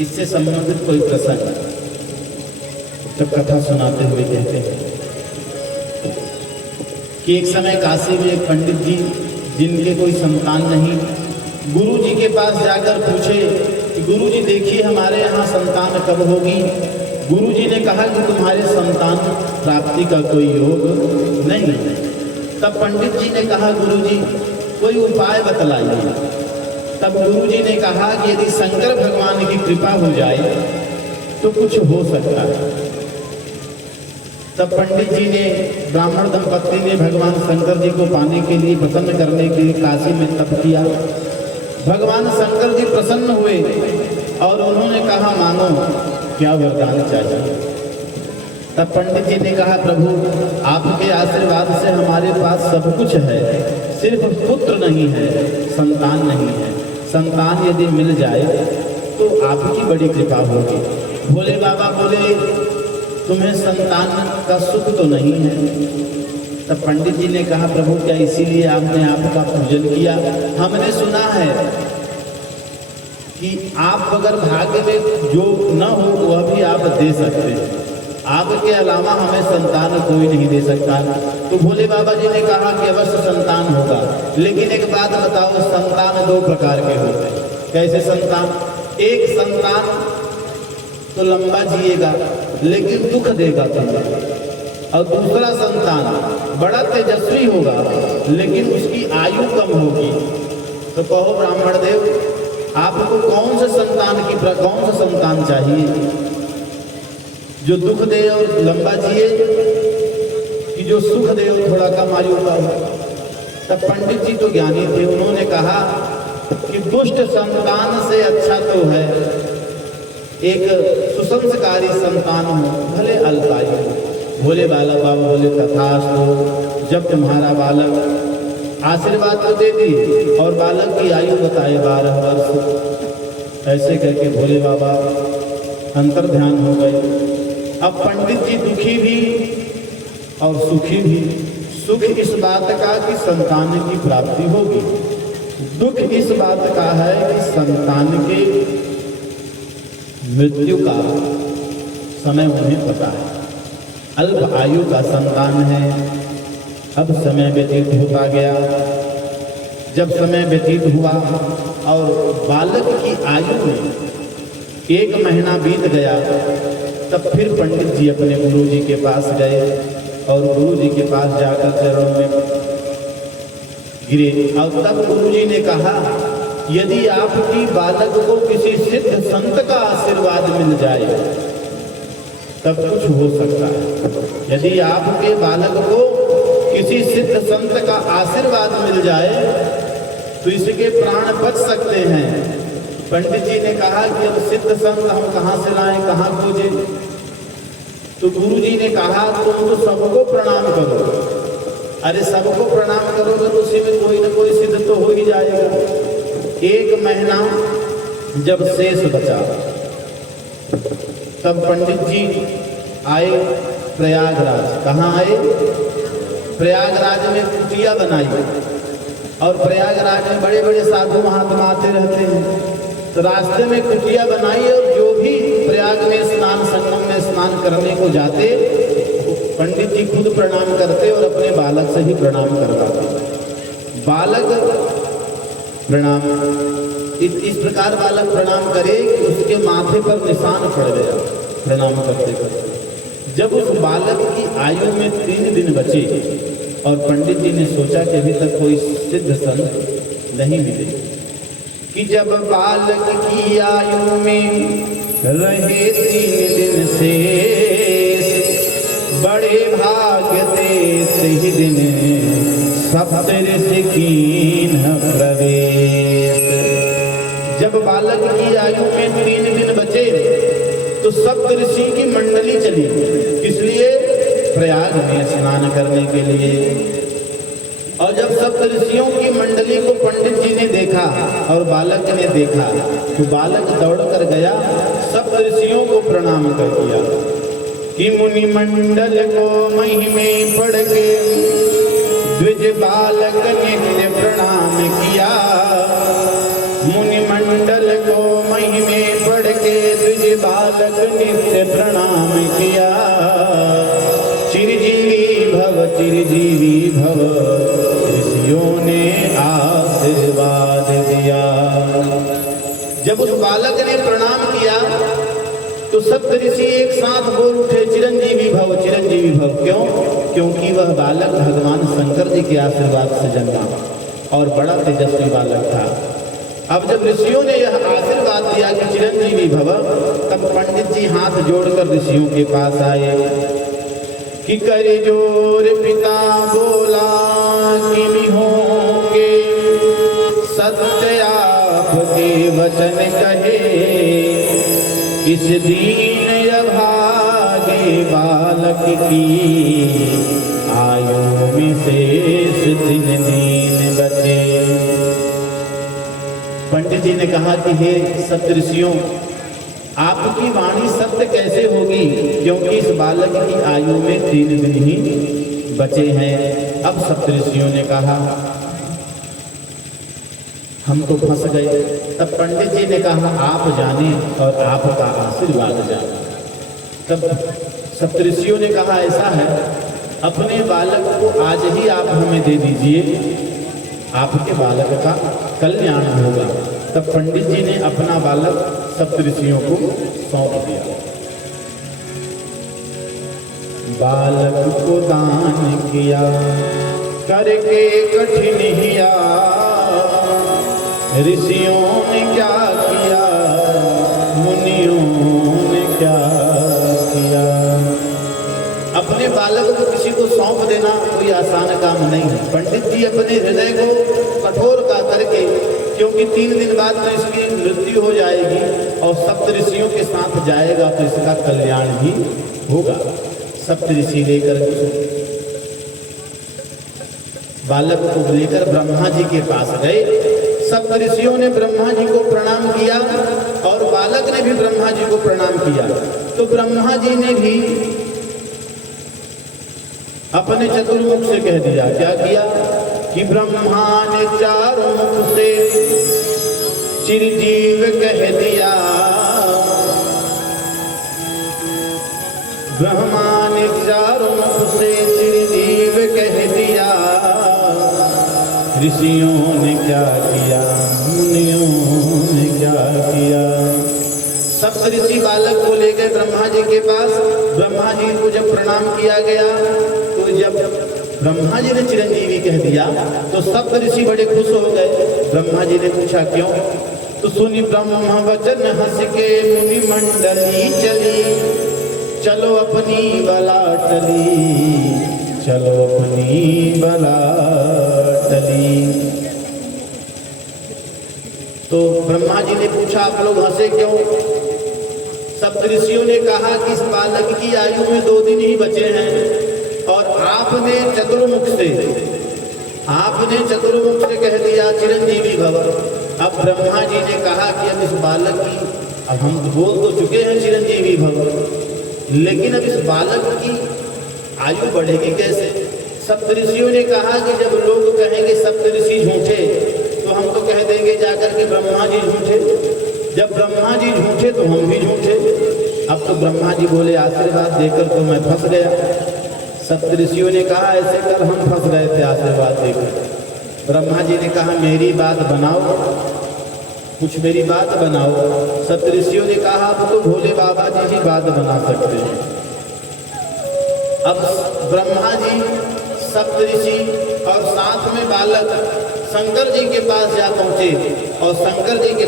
इससे संबंधित कोई प्रसंग जब कथा सुनाते हुए कहते हैं कि एक समय काशी में एक पंडित जी जिनके कोई संतान नहीं, गुरु जी के पास जाकर पूछे कि गुरु जी देखिए हमारे यहाँ संतान कब होगी। गुरु जी ने कहा कि तुम्हारे संतान प्राप्ति का कोई योग नहीं। तब पंडित जी ने कहा गुरु जी कोई उपाय बतलाइए। तब गुरु जी ने कहा कि यदि शंकर भगवान की कृपा हो जाए तो कुछ हो सकता है। तब पंडित जी ने, ब्राह्मण दंपत्ति ने भगवान शंकर जी को पाने के लिए, प्रसन्न करने के लिए काशी में तप किया। भगवान शंकर जी प्रसन्न हुए और उन्होंने कहा मानो क्या वरदान चाहिए। तब पंडित जी ने कहा प्रभु आपके आशीर्वाद से हमारे पास सब कुछ है, सिर्फ पुत्र नहीं है, संतान नहीं है। संतान यदि मिल जाए तो आपकी बड़ी कृपा होगी। भोले बाबा बोले तुम्हें संतान का सुख तो नहीं है। तब पंडित जी ने कहा प्रभु क्या इसीलिए आपने आपका पूजन किया? हमने सुना है कि आप अगर भाग्य में जो न हो वह भी आप दे सकते हैं, आपके अलावा हमें संतान कोई नहीं दे सकता। तो भोले बाबा जी ने कहा कि अवश्य संतान होगा, लेकिन एक बात बताओ, संतान दो प्रकार के होते हैं। कैसे संतान? एक संतान तो लंबा जिएगा लेकिन दुख देगा तुम्हें, और दूसरा संतान बड़ा तेजस्वी होगा लेकिन उसकी आयु कम होगी। तो कहो ब्राह्मण देव आपको कौन से संतान चाहिए, जो दुख दे और लंबा जिए कि जो सुख दे और थोड़ा कम आयु का हो? तब पंडित जी तो ज्ञानी थे, उन्होंने कहा कि दुष्ट संतान से अच्छा तो है एक सुसंस्कारी संतान हो, भले अल्पायु हो। भोले बाबा बोले तथास्तु। जब तुम्हारा बालक आशीर्वाद तो दे दी और बालक की आयु बताए 12 वर्ष। ऐसे करके भोले बाबा अंतर ध्यान हो गए। अब पंडित जी दुखी भी और सुखी भी। सुख इस बात का कि संतान की प्राप्ति होगी, दुख इस बात का है कि संतान के मृत्यु का समय उन्हें पता है। अल्प आयु का संतान है। अब समय व्यतीत होता गया। जब समय व्यतीत हुआ और बालक की आयु में 1 महीना बीत गया, तब फिर पंडित जी अपने गुरु जी के पास गए और गुरु जी के पास जाकर चरणों में गिरे। और तब गुरु जी ने कहा यदि आपकी बालक को किसी सिद्ध संत का आशीर्वाद मिल जाए तब कुछ हो सकता है। यदि आपके बालक को किसी सिद्ध संत का आशीर्वाद मिल जाए तो इसके प्राण बच सकते हैं। पंडित जी ने कहा कि अब सिद्ध संत हम कहाँ से लाएं, कहाँ खोजें? तो गुरु जी ने कहा तुम तो सबको प्रणाम करो। अरे सबको प्रणाम करोगे तो उसी में कोई ना कोई सिद्ध तो हो ही जाएगा। 1 महीना जब शेष बचा तब पंडित जी आए प्रयागराज। कहाँ आए? प्रयागराज में कुटिया बनाई और प्रयागराज में बड़े बड़े साधु महात्मा आते रहते हैं। तो रास्ते में कुटिया बनाई और जो भी प्रयाग में स्नान संगम में स्नान करने को जाते पंडित जी खुद प्रणाम करते और अपने बालक से ही प्रणाम करवाते। बालक प्रणाम इस प्रकार बालक प्रणाम करे कि उसके माथे पर निशान पड़ गया प्रणाम करते करते। जब उस बालक की आयु में 3 दिन बचे और पंडित जी ने सोचा कि अभी तक कोई सिद्ध संत नहीं मिले, कि जब बालक की आयु में रहे 3 दिन से बड़े भाग्य थे सही दिन सप्तऋषि कीन्ह प्रवेश। जब बालक की आयु में 3 दिन बचे तो सप्तऋषि की मंडली चली। किस लिए? प्रयाग में स्नान करने के लिए। और जब सप्तऋषियों की मंडली को पंडित जी ने देखा और बालक ने देखा तो बालक दौड़ कर गया, सप्तऋषियों को प्रणाम कर दिया कि मुनि मंडल को महिमे पढ़ के द्विज बालक ने प्रणाम किया। मुनि मंडल को महिमे पढ़ के बालक नित्य प्रणाम किया। चिरजीवी भव ऋषियों ने आशीर्वाद दिया। जब उस बालक ने प्रणाम किया तो सप्त ऋषि एक साथ बोल उठे, चिरंजीवी भव, चिरंजीवी भव। क्यों? क्योंकि वह बालक भगवान शंकर जी के आशीर्वाद से जन्मा और बड़ा तेजस्वी बालक था। अब जब ऋषियों ने यह आशीर्वाद दिया कि चिरंजीवी भव, तब पंडित जी हाथ जोड़कर ऋषियों के पास आए कि कर जोर पिता बोला कि होंगे सत्य आपके वचन कहे। इस दीन अभागे बालक की आयु में शेष दिन बचे। पंडित जी ने कहा कि हे सप्तऋषियों, आपकी वाणी सत्य कैसे होगी, क्योंकि इस बालक की आयु में 3 दिन ही बचे हैं। अब सप्तऋषियों ने कहा हम तो फंस गए। तब पंडित जी ने कहा आप जाने और आपका आशीर्वाद जाने। तब सप्तऋषियों ने कहा ऐसा है, अपने बालक को आज ही आप हमें दे दीजिए, आपके बालक का कल्याण होगा। तब पंडित जी ने अपना बालक सप्तऋषियों को सौंप दिया। बालक को दान किया करके कठिन हिया। ऋषियों ने क्या किया, मुनियों ने क्या किया। अपने बालक को किसी को सौंप देना कोई आसान काम नहीं है। पंडित जी अपने हृदय को कठोर का करके, क्योंकि 3 दिन बाद तो इसकी मृत्यु हो जाएगी और सप्तऋषियों के साथ जाएगा तो इसका कल्याण भी होगा। सप्तऋषि लेकर बालक को लेकर ब्रह्मा जी के पास गए। सप्तऋषियों ने ब्रह्मा जी को प्रणाम किया और बालक ने भी ब्रह्मा जी को प्रणाम किया। तो ब्रह्मा जी ने भी अपने चतुर्मुख से कह दिया, क्या किया कि ब्रह्मा ने चारों मुख से चिरजीव कह दिया। ब्रह्मा ने चारों मुख से चिरजीव कह दिया। ऋषियों ने क्या किया, मुनियों ने क्या किया। सप्तऋषि बालक को ले गए ब्रह्मा जी के पास। ब्रह्मा जी को जब प्रणाम किया गया तो जब ब्रह्मा जी ने चिरंजीवी कह दिया तो सप्तऋषि बड़े खुश हो गए। ब्रह्मा जी ने पूछा क्यों? तो सुनी ब्रह्म वचन हंस के मुनि मंडली चली। चलो अपनी बला टली, चलो अपनी बला टली। तो ब्रह्मा जी ने पूछा आप लोग हंसे क्यों? सप्तऋषियों ने कहा कि इस बालक की आयु में 2 दिन ही बचे हैं और आपने चतुर्मुख से कह दिया चिरंजीवी भव। अब ब्रह्मा जी ने कहा कि अब इस बालक की, अब हम बोल तो चुके हैं चिरंजीवी भव, लेकिन अब इस बालक की आयु बढ़ेगी कैसे? सप्तऋषियों ने कहा कि जब लोग कहेंगे सप्तऋषि झूठे तो हम तो कह देंगे जाकर के ब्रह्मा जी झूठे। जब ब्रह्मा जी झूठे तो हम भी झूठे। अब तो ब्रह्मा जी बोले आशीर्वाद देकर तो मैं फंस गया। सप्तऋषियों ने कहा ऐसे कर हम फंस गए थे आशीर्वाद देकर। ब्रह्मा जी ने कहा मेरी बात बनाओ, कुछ मेरी बात बनाओ। सप्तऋषियों ने कहा अब तो भोले बाबा जी ही बात बना सकते हैं। अब ब्रह्मा जी, सप्तऋषि और साथ में बालक शंकर जी के पास जा पहुंचे और शंकर जी के